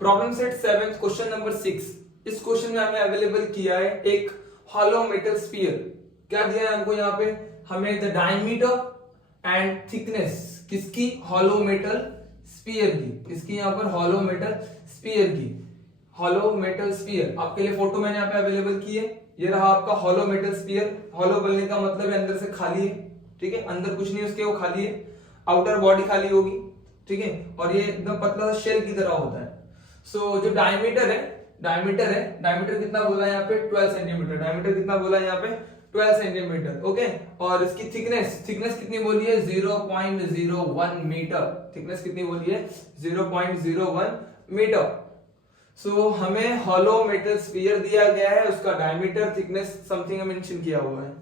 Problem set 7 question number 6। इस question में हमें अवेलेबल किया है एक हॉलो मेटल स्फीयर। क्या दिया है हमको यहाँ पे? हमें द डायमीटर एंड थिकनेस किसकी? हॉलो मेटल स्फीयर की। किसकी? यहाँ पर हॉलो मेटल स्फीयर की। हॉलो मेटल स्फीयर आपके लिए फोटो मैंने यहाँ पे अवेलेबल की है। ये रहा आपका हॉलो मेटल स्फीयर। हॉलो बोलने का मतलब है अंदर से खाली है, ठीक है, अंदर कुछ नहीं उसके, वो खाली है, आउटर बॉडी खाली होगी, ठीक है, और ये एकदम पतला सा शेल की तरह होता है। सो जो डायमीटर कितना बोला है यहाँ पे? 12 सेंटीमीटर। डायमीटर कितना बोला है यहाँ पे? 12 सेंटीमीटर। ओके, और इसकी थिकनेस कितनी बोली है? 0.01 मीटर। थिकनेस कितनी बोली है? 0.01 मीटर। सो हमें हॉलो मेटल स्फीयर दिया गया है, उसका डायमीटर, थिकनेस समथिंग मेंशन किया हुआ है।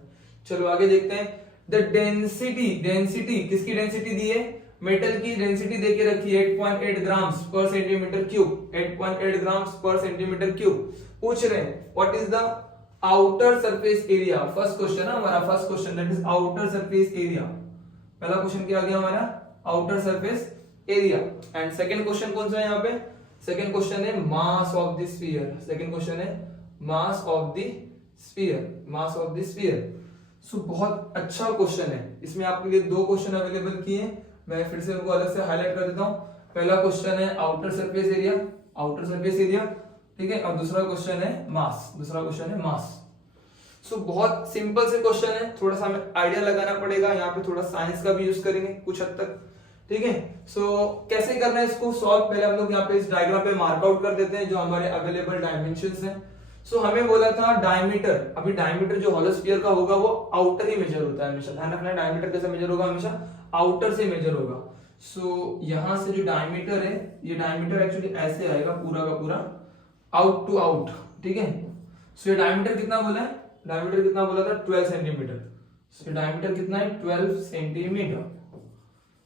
चलो आगे देखते हैं। द डेंसिटी किसकी डेंसिटी दी है? मेटल की डेंसिटी देके रखी है 8.8 grams per centimetre cube. 8.8 grams per centimetre cube. पूछ रहे हैं what is the outer surface area. First question है हमारा, first question that is outer surface area. पहला क्वेश्चन क्या आ गया हमारा? Outer surface area. And second question कौन सा है यहाँ पे? सेकंड क्वेश्चन है mass of the sphere. Second question है mass of the sphere. Mass of the sphere. So बहुत अच्छा क्वेश्चन है। इसमें आपके लिए दो क्वेश्चन अवेलेबल किए हैं, मैं फिर से उनको अलग से हाईलाइट कर देता हूं। पहला क्वेश्चन है outer surface area, outer surface area, ठीक है, और दूसरा क्वेश्चन है मास। दूसरा क्वेश्चन है मास। सो बहुत सिंपल से क्वेश्चन है, थोड़ा सा हमें आइडिया लगाना पड़ेगा, यहाँ पे थोड़ा साइंस का भी यूज करेंगे कुछ हद तक, ठीक है। सो कैसे करना है इसको सॉल्व? पहले हम लोग यहाँ पे इस डायग्राम पे मार्क आउट कर देते हैं जो हमारे अवेलेबल डायमेंशंस हैं। सो हमें बोला था डायमीटर, अभी डायमीटर जो हॉलो स्फीयर का होगा वो आउटर ही मेजर होता है हमेशा। ध्यान रखना, डायमीटर कैसे मेजर होगा? हमेशा आउटर से मेजर होगा। सो यहां से जो डायमीटर है, ये डायमीटर एक्चुअली ऐसे आएगा पूरा का पूरा आउट टू आउट, ठीक है। सो ये डायमीटर कितना बोला है? डायमीटर कितना बोला था? 12 सेंटीमीटर। सो डायमीटर कितना है? 12 centimetre.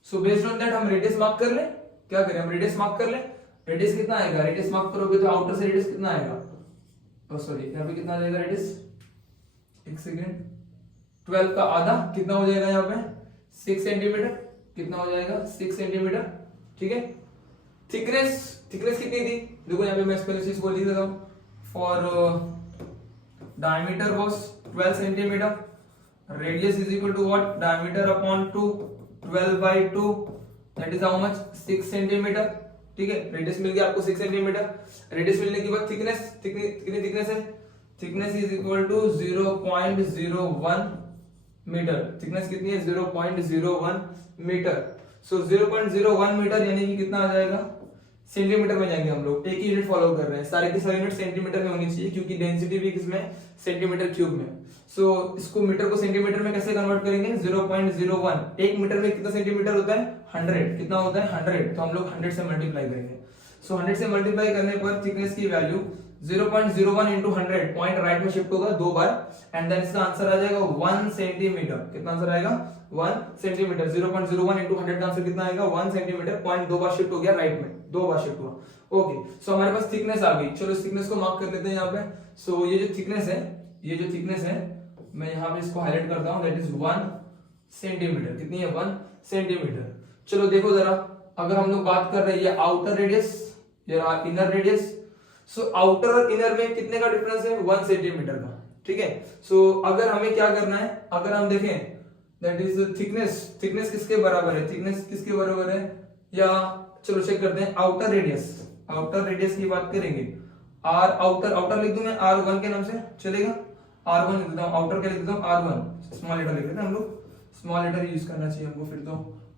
So based on that हम रेडियस मार्क कर ले। क्या करें? हम रेडियस मार्क कर ले। रेडियस कितना आएगा? रेडियस मार्क करोगे तो आउटर से रेडियस कितना आएगा? सॉरी, यहाँ पे कितना आ जाएगा रेडियस? एक सेकेंड, 12 का आधा कितना हो जाएगा यहाँ पे? 6 सेंटीमीटर। कितना हो जाएगा? 6 सेंटीमीटर, ठीक है। थिकनेस कितनी थी? देखो यहाँ पे मैं इसको चीज को लिख देता हूं। For diameter was 12 centimetre, radius is equal to what? Diameter upon 2, 12/2, that is how much? 6 centimetre, ठीक है। रेडियस मिल गया आपको 6 सेंटीमीटर। रेडियस मिलने के बाद थिकनेस, कितनी थिकनेस है? Thickness is equal to 0.01 metre. Thickness कितनी है? 0.01 मीटर। सो 0.01 मीटर यानी कि कितना आ जाएगा? सेंटीमीटर में जाएंगे हम लोग, एक ही यूनिट फॉलो कर रहे हैं, सारे के सारे यूनिट सेंटीमीटर में होनी चाहिए क्योंकि डेंसिटी भी किसमें? सेंटीमीटर क्यूब में। सो इसको मीटर को सेंटीमीटर में कैसे कन्वर्ट करेंगे? 0.01, एक मीटर में कितना सेंटीमीटर होता है? 100। कितना होता है? 100। तो हम लोग 100 से मल्टीप्लाई करेंगे। सो 100 से मल्टीप्लाई करने पर थिकनेस की वैल्यू 0.01 इंटू 100, पॉइंट राइट में शिफ्ट होगा 2 बार, एंड देन इसका आंसर आ जाएगा 1 सेंटीमीटर। कितना आंसर आएगा? 1 सेंटीमीटर। 0.01 इंटू 100 का आंसर कितना आएगा? 1 सेंटीमीटर। पॉइंट 2 बार शिफ्ट हो गया राइट में, 2 बार शिफ्ट हुआ। ओके, सो हमारे पास थिकनेस आ गई। चलो इस थिकनेस को मार्क कर लेते हैं यहाँ पे। सो ये जो थिकनेस है, मैं यहाँ पे इसको हाईलाइट करता हूँ, दैट इज 1 सेंटीमीटर। कितनी है? 1 सेंटीमीटर। चलो देखो जरा, अगर हम लोग बात कर रहे हैं आउटर रेडियस, ये रहा इनर रेडियस। सो आउटर और इनर में कितने का डिफरेंस है? 1 सेंटीमीटर का, ठीक है। सो अगर हमें क्या करना है, अगर हम देखें दैट इज थिकनेस किसके बराबर है? थिकनेस किसके बराबर है? या चलो चेक करते हैं। आउटर रेडियस की बात करेंगे, आर आउटर लिख दूं मैं R1 के नाम से, चलेगा? R1 लिख देता हूं, आउटर क्या लिख देता हूं? R1 स्मॉल लेटर लिख देते हैं हम लोग, स्मॉल लेटर यूज करना चाहिए हमको फिर तो।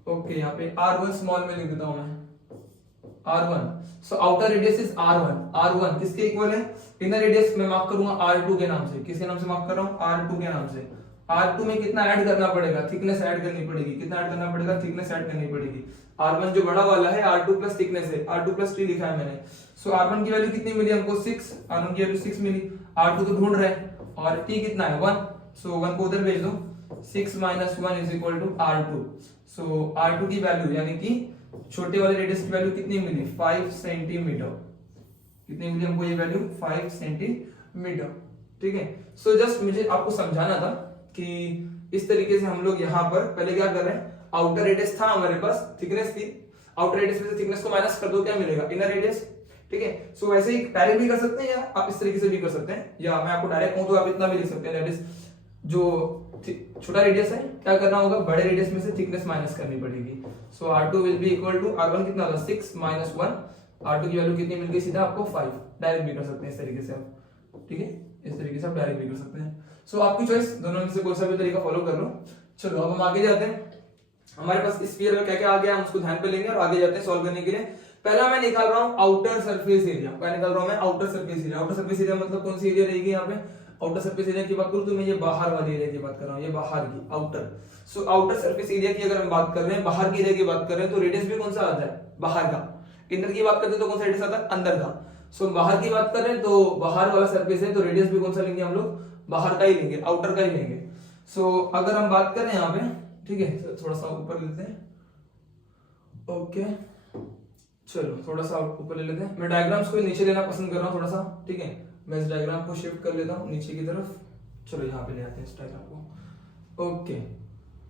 ओके, यहाँ पे R1 स्मॉल में लिख देता हूं मैं, R1। So outer radius is R1 किसके इक्वल है? इनर रेडियस मैं मार्क करूंगा R2 के नाम से। किसके नाम से मार्क कर रहा हूं? R2 के नाम से। R2 में कितना ऐड करना पड़ेगा? थिकनेस ऐड करनी पड़ेगी। कितना ऐड करना पड़ेगा? थिकनेस ऐड करनी पड़ेगी। R1 जो बड़ा वाला है, R2 प्लस थिकनेस है, R2 प्लस 3 लिखा है मैंने। सो R1 की वैल्यू कितनी मिली हमको? 6। R1 की वैल्यू 6 मिली। R2 तो ढूंढ रहे हैं, और T कितना है? 1। सो 1 को उधर भेज दो, 6 - 1 is equal to R2। So R2 की वैल्यू यानी कि छोटे वाले रेडियस की वैल्यू कितनी मिली? 5 सेंटीमीटर। कितनी मिली हमको ये वैल्यू? 5 सेंटीमीटर, ठीक है। सो जस्ट मुझे आपको समझाना था कि इस तरीके से हम लोग यहाँ पर पहले क्या कर रहे हैं, आउटर रेडियस था हमारे पास, थिकनेस थी, आउटर रेडियस में से थिकनेस को माइनस कर दो, क्या मिलेगा? Inner radius. ठीक है। सो वैसे ही डायरेक्ट भी कर सकते हैं या आप इस तरीके से भी कर सकते हैं, या मैं आपको डायरेक्ट कहूं तो आप इतना भी लिख सकते हैं, दैट इज जो छोटा रेडियस है क्या करना होगा, बड़े रेडियस में से थिकनेस माइनस करनी पड़ेगी। So r2 will be equal to r1 कितना होगा 6 माइनस 1, r2 की वैल्यू कितनी मिल गई सीधा आपको 5। डायरेक्ट भी कर सकते हैं इस तरीके से आप, ठीक है, इस तरीके से आप डायरेक्ट भी कर सकते हैं। सो आपकी चॉइस, दोनों में से कोई सा भी तरीका फॉलो कर लो। चलो अब हम आगे जाते हैं, हमारे पास स्फीयर में क्या क्या आ गया हम उसको ध्यान पे लेंगे और आगे जाते हैं सॉल्व करने के लिए। पहला मैं निकाल रहा हूं आउटर सरफेस एरिया, क्या निकाल रहा हूं मैं, outer surface area. Outer surface area मतलब कौन सी एरिया रहेगी यहाँ पे, आउटर सरफेस एरिया की बात करूं तो मैं ये बाहर वाली एरिया की बात कर रहा हूं, ये बाहर की outer. So outer surface area की अगर हम बात कर रहे हैं, बाहर की एरिया की बात कर रहे हैं, तो रेडियस भी कौन सा आता है, बाहर का। इनर की बात करते हैं तो कौन सा रेडियस आता है, अंदर का। सो बाहर की बात कर रहे हैं तो बाहर वाला सरफेस है, तो रेडियस भी कौन सा लेंगे हम लोग, बाहर का ही लेंगे, आउटर का ही लेंगे। सो अगर हम बात करें यहाँ पे, ठीक है, थोड़ा सा ऊपर लेते हैं, ओके चलो थोड़ा सा ऊपर ले लेते हैं। मैं डायग्राम्स को नीचे लेना पसंद कर रहा हूँ थोड़ा सा, ठीक है, मैं इस डायग्राम को शिफ्ट कर लेता हूँ नीचे की तरफ। चलो यहाँ पे ले आते हैं इस डायग्राम को, ओके।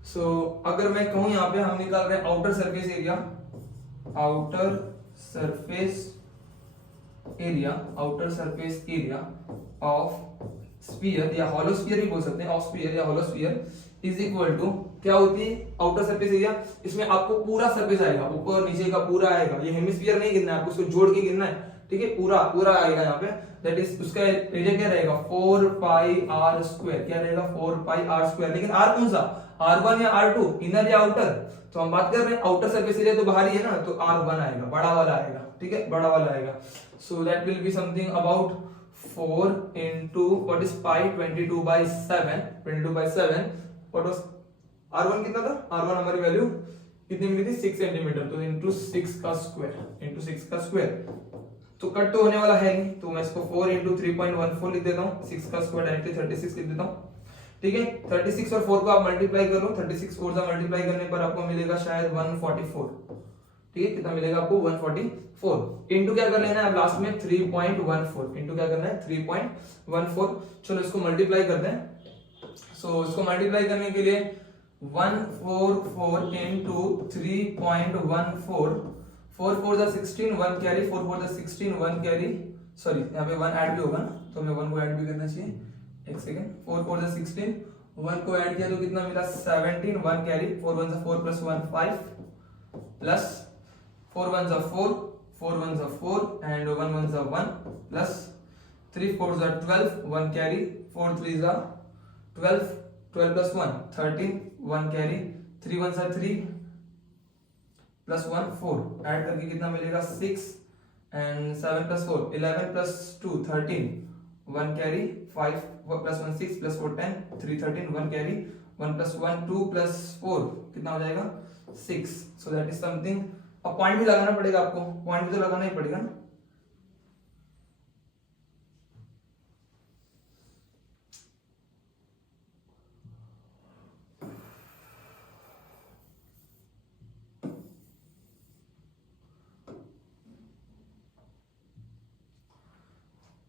सो अगर मैं कहूँ यहाँ पे हम निकाल रहे हैं outer surface area, outer surface area, outer surface area of sphere या हॉलो स्फीयर भी बोल सकते हैं, ऑफ स्फीयर या hollow sphere is equal to क्या होती है आउटर सरफेस एरिया। इसमें आपको पूरा सरफेस आएगा, ऊपर नीचे का पूरा आएगा, ये हेमिस्फीयर नहीं गिनना है आपको, उसको जोड़ के गिनना है, ठीक है, पूरा पूरा आएगा यहाँ पे। दैट इज उसका एरिया क्या रहेगा 4 पाई r स्क्वायर, क्या रहेगा 4 पाई r स्क्वायर। लेकिन r कौन सा, r1 या r2, इनर या आउटर। तो हम बात कर रहे हैं आउटर सरफेस एरिया तो बाहर ही है ना, तो r1 आएगा, बड़ा वाला आएगा, ठीक है, बड़ा वाला आएगा। So that will be something about 4 into what is pi 22 by 7, 22 by 7, what was r1 कितना था, r1 हमारी वैल्यू कितनी मिली थी 6 सेंटीमीटर, तो into 6 का स्क्वायर, तो कट तो होने वाला है नहीं, तो मैं इसको 4 into 3.14 लिख देता हूँ, 6 का स्क्वायर डायरेक्टली 36 लिख देता हूँ, ठीक है। 36 और 4 को आप मल्टीप्लाई कर लो, 36 4 से मल्टीप्लाई करने पर आपको मिलेगा शायद 144, ठीक है, कितना मिलेगा आपको 144। इंटू क्या कर लेना है अब लास्ट में 3.14, इंटू क्या करना है 3.14। चलो इसको मल्टीप्लाई करते हैं। सो इसको मल्टीप्लाई करने के लिए 144 इंटू 3.14, 4 4 जा 16, 1 कैरी, 4 4 जा 16, 1 कैरी, सॉरी यहाँ पे 1 ऐड भी होगा ना, तो हमें 1 को ऐड भी करना चाहिए, एक सेकेंड। 4 4 जा 16, 1 को ऐड किया तो कितना मिला 17, 1 कैरी, 4 1 जा 4 प्लस 1 5 प्लस 4 1 जा 4, 4 1 जा 4 and 1 1 जा 1 plus 3 4 जा 12, 1 carry, 4 3 जा 12, 12 plus 1 13, 1 carry, 3 1 जा 3 plus 1 4, ऐड करके कितना मिलेगा 6 and 7 plus 4 11 plus 2 13, 1 carry, 5 plus 1 6 plus 4 10, 3 13, 1 carry, 1 plus 1 2 plus 4 कितना हो जाएगा 6। so that is something, अब पॉइंट भी लगाना पड़ेगा आपको, पॉइंट भी तो लगाना ही पड़ेगा ना।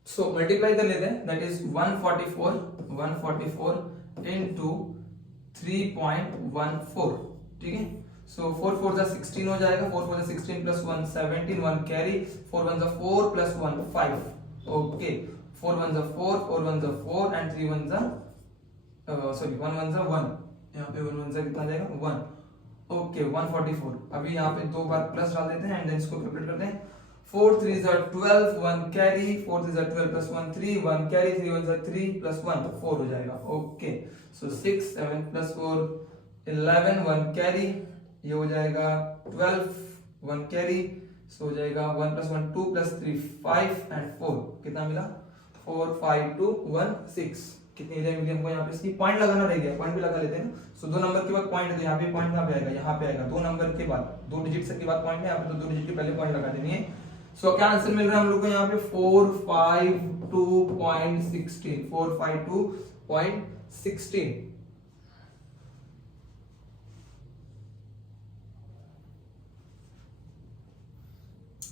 सो मल्टीप्लाई कर लेते हैं, दैट इज 144 इनटू 3.14, ठीक है। सो 4 4 जा 16 हो जाएगा, 4 4 जा 16 प्लस 1 17, 1 कैरी, 4 1 जा 4 प्लस 1 5, ओके, 4 1 जा 4, 4 1 जा 4 एंड 3 1 जा सॉरी 1 1 जा 1, यहाँ पे 1 1 जा कितना जाएगा 1, ओके 144। अभी यहाँ पे दो बार प्लस डाल देते हैं एंड देन इसको कैलकुलेट करते हैं। 4 3 जा 12, 1 कैरी, 4 3 जा 12 प्लस 1 3, 1 कैरी, 3 1 जा 3 प्लस 1 4 हो जाएगा, ओके। सो 6 7 प्लस 4 11, 1 कैरी, ये हो जाएगा 12, 1 कैरी, सो हो जाएगा 1 प्लस 1 2 प्लस 3 5 एंड 4, कितना मिला 4 5 2 1 6। कितनी एरिया मिली हमको यहाँ पे, इसकी पॉइंट लगाना रह गया, पॉइंट भी लगा लेते हैं। सो 2 नंबर के बाद पॉइंट है तो यहाँ पे पॉइंट कहाँ पे आएगा, यहाँ पे आएगा। 2 नंबर के बाद 2 डिजिट के बाद पॉइंट है, यहाँ पे तो 2 डिजिट के पहले पॉइंट लगा देनी है। सो क्या आंसर मिल रहा है हम लोग को यहाँ पे 452.16, 452.16।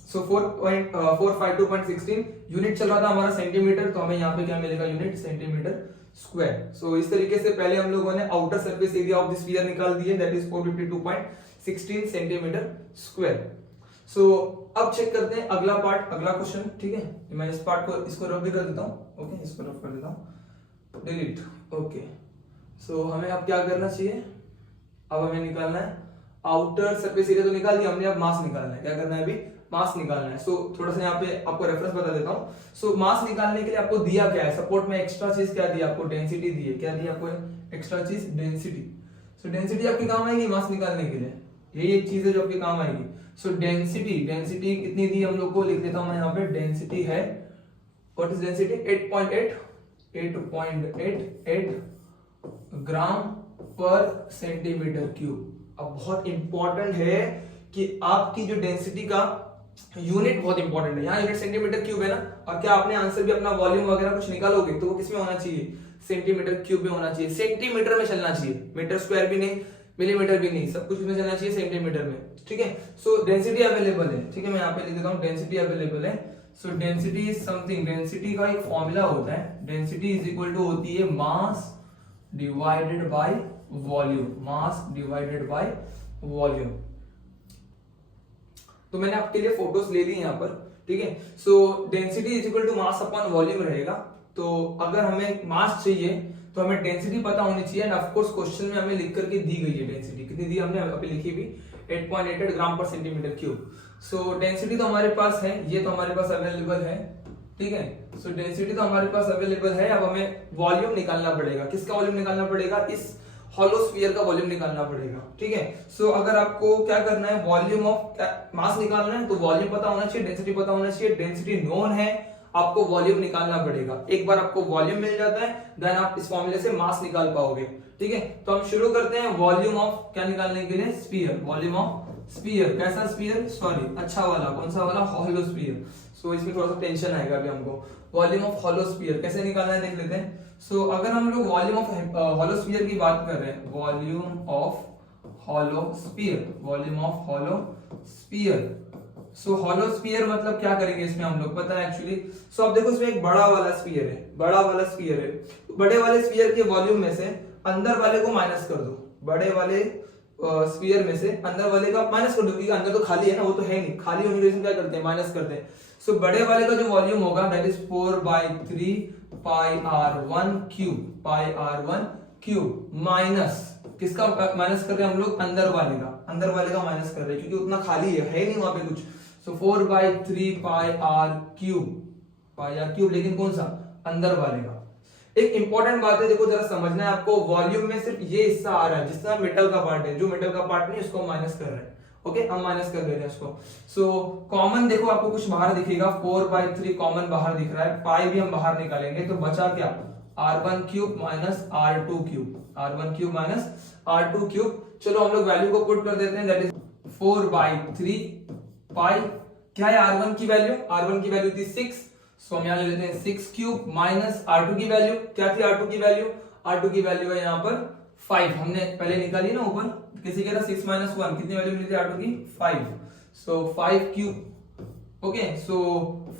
सो 452.16 यूनिट चल रहा था हमारा सेंटीमीटर, तो हमें यहाँ पे क्या मिलेगा यूनिट सेंटीमीटर स्क्वायर। सो इस तरीके से पहले हम लोगों ने outer surface area of the sphere निकाल दिए, दैट इज 452.16 सेंटीमीटर स्क्वायर। सो अब चेक करते हैं अगला पार्ट, अगला क्वेश्चन, ठीक है। मैं इस पार्ट को इसको रफ भी कर देता हूँ, ओके, इसको रफ कर देता हूँ, डिलीट, ओके। सो हमें अब क्या करना चाहिए, अब हमें निकालना है आउटर सरफेस एरिया तो निकाल दिया हमने, अब मास निकालना है। क्या करना है अभी, मास निकालना है। सो थोड़ा सा यहाँ पे आपको रेफरेंस बता देता हूँ। सो मास निकालने के लिए आपको दिया क्या है, सपोर्ट में एक्स्ट्रा चीज क्या दी आपको, डेंसिटी दी है। क्या दी आपको एक्स्ट्रा चीज, डेंसिटी। सो डेंसिटी आपके काम आएगी मास निकालने के लिए, यही एक चीज है जो आपके काम आएगी। सो डेंसिटी, डेंसिटी कितनी दी हम लोग को, लिख देता हूं मैं यहाँ पे, डेंसिटी है, व्हाट इज डेंसिटी, 8.8 ग्राम पर सेंटीमीटर क्यूब। अब बहुत इंपॉर्टेंट है कि आपकी जो डेंसिटी का यूनिट बहुत इंपॉर्टेंट है, यहाँ यूनिट सेंटीमीटर क्यूब है ना, और क्या आपने आंसर भी अपना वॉल्यूम वगैरह कुछ निकालोगे तो वो किसमें होना चाहिए, सेंटीमीटर क्यूब में होना चाहिए, सेंटीमीटर में चलना चाहिए, मीटर स्क्वायर भी नहीं, मिलीमीटर भी नहीं, सब कुछ में चलना चाहिए सेंटीमीटर में, ठीक है। सो डेंसिटी अवेलेबल है, ठीक है, मैं यहाँ पे लिख देता हूँ डेंसिटी अवेलेबल है। So density is something, density का एक फॉर्मूला होता है, डेंसिटी इज इक्वल टू होती है मास divided by volume, mass divided by volume. तो मैंने आपके लिए फोटोज ले ली यहाँ पर, ठीक है। So density is equal to mass upon volume रहेगा। तो अगर हमें मास चाहिए तो हमें डेंसिटी पता होनी चाहिए, एंड ऑफ कोर्स क्वेश्चन में हमें लिख करके दी गई है डेंसिटी, कितनी दी हमने अभी लिखी भी, 8.8 ग्राम पर सेंटीमीटर क्यूब। सो डेंसिटी तो हमारे पास है, ये तो हमारे पास अवेलेबल है, ठीक है। सो डेंसिटी तो हमारे पास अवेलेबल है, अब हमें वॉल्यूम निकालना पड़ेगा। किसका वॉल्यूम निकालना पड़ेगा, इस हॉलो स्फीयर का वॉल्यूम निकालना पड़ेगा, ठीक है। सो अगर आपको क्या करना है, वॉल्यूम ऑफ मास निकालना है तो वॉल्यूम पता होना चाहिए, डेंसिटी पता होना चाहिए, डेंसिटी नोन है, आपको वॉल्यूम निकालना पड़ेगा। एक बार आपको वॉल्यूम मिल जाता है देन आप इस फॉर्मूले से मास निकाल पाओगे, ठीक है। तो हम शुरू करते हैं वॉल्यूम ऑफ क्या निकालने के लिए, स्फीयर, वॉल्यूम ऑफ स्फीयर। कैसा स्फीयर, सॉरी अच्छा वाला, कौन सा वाला, हॉलो स्फीयर। सो इसमें थोड़ा सा टेंशन आएगा अभी हमको। वॉल्यूम ऑफ हॉलो स्फीयर कैसे निकालना है देख लेते हैं। सो अगर हम लोग वॉल्यूम ऑफ हॉलो स्फीयर की बात कर रहे हैं, volume of hollow sphere, volume of hollow sphere. So hollow sphere मतलब क्या करेंगे इसमें हम लोग, पता है एक्चुअली। सो अब देखो इसमें एक बड़ा वाला स्फीयर है, बड़ा वाला स्फीयर है, बड़े वाले स्फीयर के वॉल्यूम में से अंदर वाले को माइनस कर दो, बड़े वाले स्फीयर में से अंदर वाले का माइनस कर दो, क्योंकि अंदर तो खाली है ना, वो तो है नहीं, खाली होने की वजह से क्या करते हैं, माइनस करते हैं। सो बड़े वाले का जो वॉल्यूम होगा that is 4/3 pi r1 cube, pi r1 cube, minus किसका माइनस कर रहे हैं हम लोग, अंदर वाले का, अंदर वाले का माइनस कर रहे हैं क्योंकि उतना खाली है नहीं वहां पे कुछ। सो 4/3 पाई r क्यूब, पाई r क्यूब, लेकिन कौन सा, अंदर वाले का। एक इंपॉर्टेंट बात है, देखो जरा समझना है आपको, वॉल्यूम में सिर्फ ये हिस्सा आ रहा है जिसका मेटल का पार्ट है, जो मेटल का पार्ट नहीं उसको माइनस कर रहे हैं, ओके, हम माइनस कर दे रहे हैं उसको। सो कॉमन देखो आपको कुछ बाहर दिखेगा, 4/3 कॉमन बाहर दिख रहा है, पाई भी हम बाहर निकालेंगे तो बचा क्या, r1 cube minus r2 cube, r1 cube minus r2 cube. चलो हम लोग वैल्यू को पुट कर देते हैं, दैट इज 4/3 पाई, क्या है r1 की वैल्यू, r1 की वैल्यू थी 6, सो हम यहां ले लेते हैं 6 क्यूब माइनस r2 की वैल्यू, क्या थी r2 की वैल्यू, r2 की वैल्यू है यहाँ पर 5, हमने पहले निकाली ना ऊपर, किसी के 6 माइनस 1 कितनी वैल्यू मिली थी r2 की, 5, सो 5 क्यूब, ओके। सो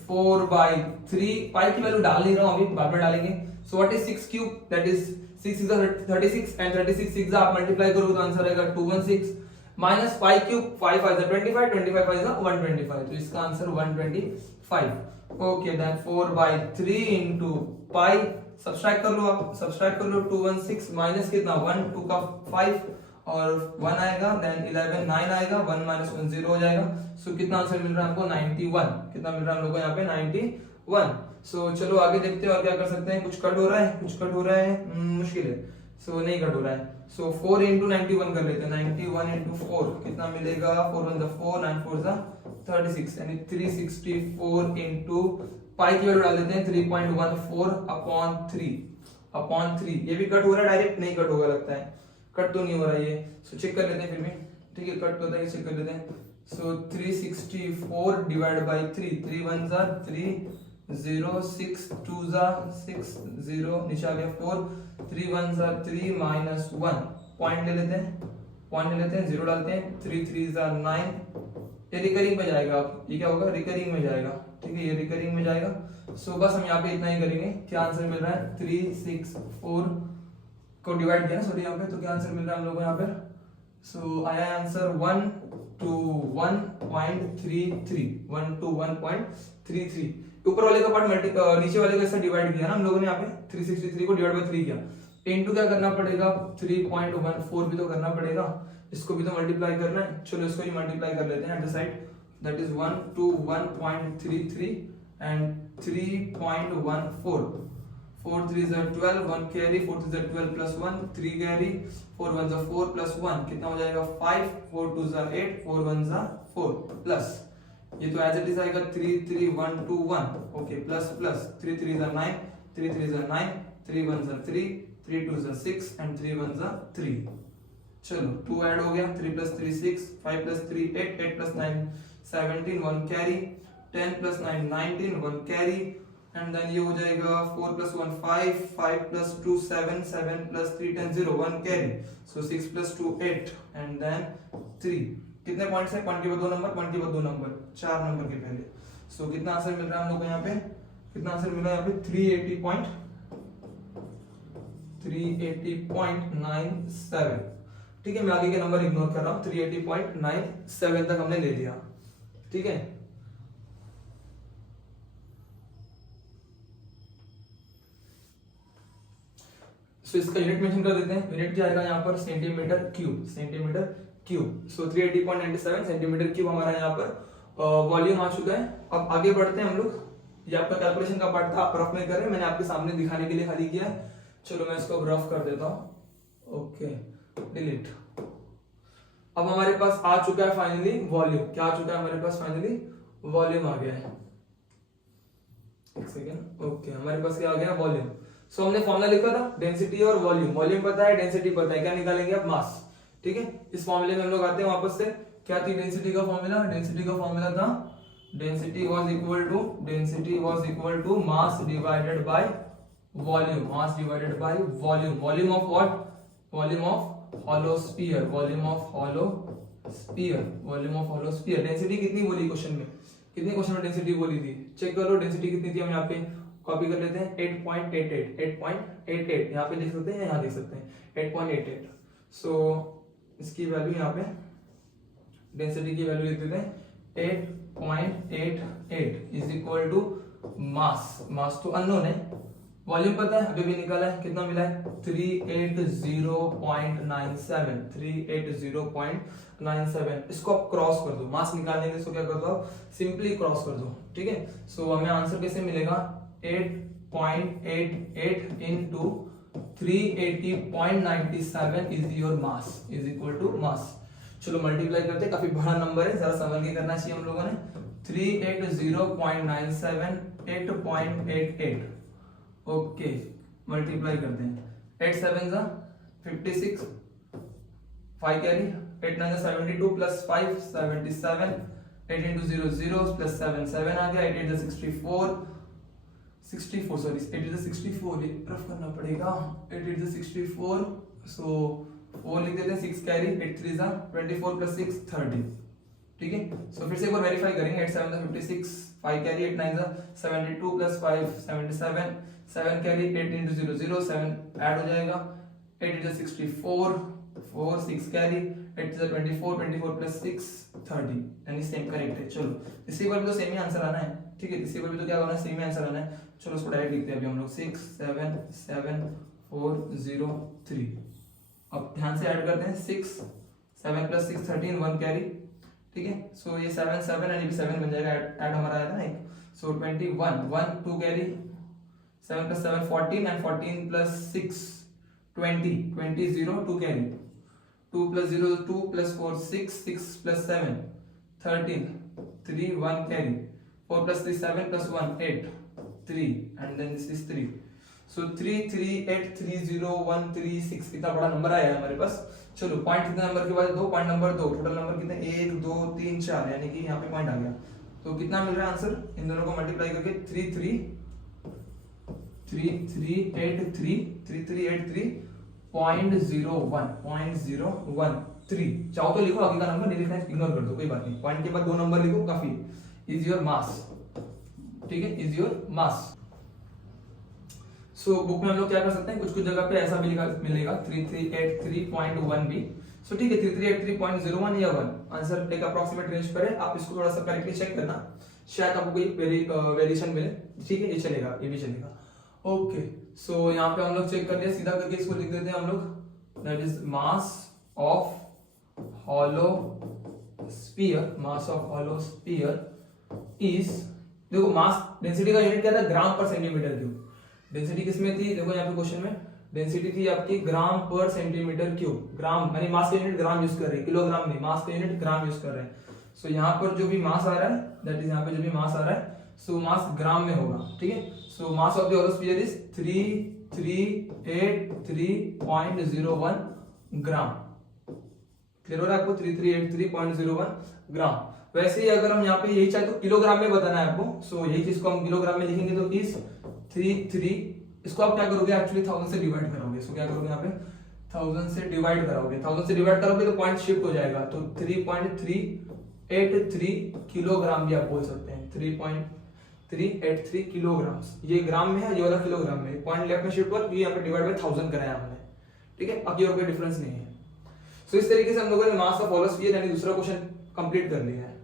4/3, पाई की वैल्यू डाल नहीं रहा हूं अभी, बाद में डालेंगे। So what is 6 cube, that is 6 is 36 and 36 6 आप मल्टीप्लाई करोगे तो आंसर आएगा 216 माइनस 5 क्यूब, 5 5 25, 25 5 125, तो इसका आंसर 125, ओके। देन 4/3 into पाई, सब्सट्रैक्ट कर लो आप, सब्सट्रैक्ट कर लो, 216 माइनस कितना, 1 2 का 5 और 1 आएगा, देन 11 9 आएगा, 1 माइनस 1 0 हो जाएगा। सो कितना आंसर मिल रहा है आपको, 91, कितना मिल रहा है हम लोग को यहाँ पे, 91। सो चलो आगे देखते हैं और क्या कर सकते हैं, कुछ कट हो रहा है, कुछ कट हो रहा है, मुश्किल है, सो नहीं कट हो रहा है। सो 4 into 91 कर लेते हैं, 91 into 4 कितना मिलेगा, 4 1 the 4 9 4 the 36, यानी 364 into पाई की वैल्यू डाल देते हैं 3.14 अपॉन 3, ये भी कट हो रहा है डायरेक्ट, नहीं कट होगा लगता है, कट तो नहीं हो रहा है ये। सो चेक कर लेते हैं फिर भी, ठीक है, कट होता है चेक कर लेते हैं। सो 364 डिवाइड बाय 3, 3 1 जा 3 0 6 2 जा 6 0, नीचे आ गया 4, 3 1 जा 3 माइनस 1, पॉइंट ले लेते हैं, पॉइंट ले लेते हैं, 0 डालते हैं, 3 3 जा 9, ये रिकरिंग में जाएगा, ये क्या होगा, रिकरिंग में जाएगा, ठीक है, ये रिकरिंग में जाएगा। सो बस हम यहाँ पे इतना ही करेंगे, क्या आंसर मिल रहा है, 364 को डिवाइड किया ना सॉरी यहाँ पे, तो क्या आंसर मिल रहा है हम लोग को यहाँ पे, सो आया आंसर to 1.33, 1 to 1.33। ऊपर वाले का पार्ट नीचे वाले को ऐसा डिवाइड किया ना हम लोगों ने, यहाँ पे 363 को डिवाइड बाय 3 किया, इनटू क्या करना पड़ेगा 3.14 भी तो करना पड़ेगा, इसको भी तो मल्टीप्लाई करना है। चलो इसको ही मल्टीप्लाई कर लेते हैं at the side, that is 1 to 1.33 and 3.14, 4 3s are 12, 1 carry, 4 3s are 12 plus 1, 3 carry, 4 1s are 4 plus 1 कितना हो जाएगा 5, 4 2s are 8, 4 1s are 4 plus ये तो एज इट इज आएगा 3 3 1 2 1, okay plus plus 3 3s are 9, 3 3s are 9, 3 1s are 3, 3 2s are 6 and 3 1s are 3। चलो 2 add हो गया, 3 plus 3 6, 5 plus 3 8, 8 plus 9 17, 1 carry, 10 plus 9 19, 1 carry and then ये हो जाएगा 4 plus 1 5, 5 plus 2 7, 7 plus 3 10 0, 1 carry, so 6 plus 2 8 and then 3। कितने points है, point के बाद 2 नंबर, पॉइंट के बाद 2 नंबर, 4 नंबर के पहले। सो कितना आंसर मिल रहा है हम लोग को यहाँ पे, कितना आंसर मिला यहाँ पे 380.97। ठीक है, मैं आगे के नंबर इग्नोर कर रहा हूँ, 380.97 तक हमने ले लिया। ठीक है, सो इसका यूनिट मेंशन कर देते हैं, यूनिट क्या आएगा यहाँ पर सेंटीमीटर क्यूब, सेंटीमीटर क्यूब। सो 380.97 सेंटीमीटर क्यूब हमारा यहाँ पर वॉल्यूम आ चुका है। अब आगे बढ़ते हैं हम लोग, ये आपका कैलकुलेशन का पार्ट था, आप रफ में कर रहे हैं, मैंने आपके सामने दिखाने के लिए खाली किया है। चलो मैं इसको रफ कर देता हूँ, ओके डिलीट। अब हमारे पास आ चुका है फाइनली वॉल्यूम, क्या आ चुका है हमारे पास फाइनली वॉल्यूम आ गया है, एक सेकेंड, ओके हमारे पास क्या आ गया वॉल्यूम। सो हमने फॉर्मूला लिखा था डेंसिटी और वॉल्यूम, वॉल्यूम पता है डेंसिटी पता है, क्या निकालेंगे अब मास। ठीक है, इस फॉर्मूले में हम लोग आते हैं वापस से, क्या थी डेंसिटी का फॉर्मूला, डेंसिटी का फॉर्मूला था density was equal to mass divided by volume, mass divided by volume, volume of what, volume of hollow sphere, volume of hollow sphere, volume of hollow sphere. Density कितनी बोली question में, कितनी question में density बोली थी, check कर low density कितनी थी, हम यहाँ पे कॉपी कर लेते हैं 8.88, 8.88 यहाँ पे लिख सकते हैं, यहाँ लिख सकते हैं 8.88। सो इसकी वैल्यू यहाँ पे डेंसिटी की वैल्यू लिख देते हैं 8.88 इज इक्वल टू मास, मास तो अननोन है, वॉल्यूम पता है अभी भी निकाला है, कितना मिला है 380.97, 380.97। इसको आप क्रॉस कर दो, मास निकालने के लिए इसको क्या कर दो आप सिंपली क्रॉस कर दो। ठीक है, सो हमें आंसर कैसे मिलेगा 8.88 into 380.97 is your mass is equal to mass। चलो मल्टीप्लाई करते हैं, काफी बड़ा नंबर है, जरा संभल के करना चाहिए हम लोगों ने। 380.97 8.88, ओके मल्टीप्लाई करते हैं, 8 7 जा 56, 5 कैरी, 8 9 जा 72 प्लस 5 77, 8 into 0 0 प्लस 7 7 आ गया, 8 8 जा 64 सॉरी 8 is 64, ये रफ करना पड़ेगा, 8 is 64, सो 4 लिख देते हैं, 6 कैरी, 8 3 is 24 plus 6 30। ठीक है, सो फिर से एक बार वेरीफाई करेंगे, 8 7 is 56, 5 carry, 8 9 is 72 plus 5 77, 7 carry, 8 into 0 0, 7 add हो जाएगा, 8 is 64, 4 6 कैरी, 8 is 24, 24 plus 6 30, यानी सेम करेक्ट है। चलो इसी पर भी तो सेम ही आंसर आना है, ठीक है, इसी पर भी तो क्या होना है सेम ही आंसर आना है। चलो उसको डायरेक्ट लिखते हैं अभी हम लोग 6 7 7 4 0 3। अब ध्यान से ऐड करते हैं, 6 7 plus 6 13, 1 कैरी। ठीक है, सो ये 7 7 एंड ये 7 बन जाएगा, ऐड हमारा आया था ना एक, सो 21 1 2 carry, 7 plus 7 14 and 14 plus 6 20 20 0 2 carry, 2 plus 0 2 plus 4 6 6 plus 7 13 3 1 carry, 4 plus 3 7 plus 1 8 3 and then this is 3, so 338301336 इतना बड़ा नंबर आया है हमारे पास। चलो पॉइंट कितने नंबर के बाद, 2 पॉइंट नंबर 2, टोटल नंबर कितने 1 2 3 4, यानी कि यहाँ पे पॉइंट आ गया, तो कितना मिल रहा है आंसर इन दोनों को मल्टीप्लाई करके 3383.01.013। चाहो तो लिखो, आगे का नंबर नहीं लिखना है इग्नोर कर दो, कोई बात नहीं, पॉइंट के बाद 2 नंबर लिखो काफी। इज योर मास, ठीक है, is your mass. So book में हम लोग क्या कर सकते हैं, कुछ कुछ जगह पे ऐसा भी लिखा मिलेगा 3383.1 भी, सो ठीक है 3383.01 या 1 आंसर एक अप्रोक्सीमेट रेंज पर है। आप इसको थोड़ा सा करेक्टली चेक करना, शायद आपको कोई वेरिएशन मिले। ठीक है, ये चलेगा, ये भी चलेगा। ओके, सो यहाँ पे हम लोग चेक कर लिया, सीधा करके इसको लिख देते हैं हम लोग, that is mass of hollow sphere, mass of hollow sphere is, देखो मास डेंसिटी का यूनिट क्या था, ग्राम पर सेंटीमीटर क्यूब। डेंसिटी किसमें थी, देखो यहाँ पे क्वेश्चन में डेंसिटी थी आपकी ग्राम पर सेंटीमीटर क्यूब। ग्राम यानी मास का यूनिट ग्राम यूज कर रहे हैं, किलोग्राम नहीं, मास का यूनिट ग्राम यूज कर रहे हैं। सो यहाँ पर जो भी मास आ रहा है, दैट इज यहाँ पे जो भी मास आ रहा है, सो मास ग्राम में होगा। ठीक है, so mass of the hollow sphere is 3383.01 gram. Clear हो रहा है आपको, 3383.01 ग्राम। वैसे ही अगर हम यहाँ पे यही चाहे तो किलोग्राम में बताना है आपको, सो यही चीज को हम किलोग्राम में लिखेंगे तो इस 33, इसको आप क्या करोगे, एक्चुअली 1000 से डिवाइड करोगे। सो क्या करोगे यहाँ पे 1000 से डिवाइड करोगे, 1000 से डिवाइड करोगे तो पॉइंट शिफ्ट हो जाएगा, तो 3.383 किलोग्राम भी आप बोल सकते हैं, 3.383 किलोग्राम। ये ग्राम में है, ये वाला किलोग्राम में, पॉइंट लेफ्ट में शिफ्ट हुआ, ये यहाँ पे डिवाइड बाय 1000 कराया हमने। ठीक है, अब ये और कोई डिफरेंस नहीं है। सो इस तरीके से हम लोगों ने मास ऑफ हॉलो स्फीयर यानी दूसरा क्वेश्चन कंप्लीट कर लिया है।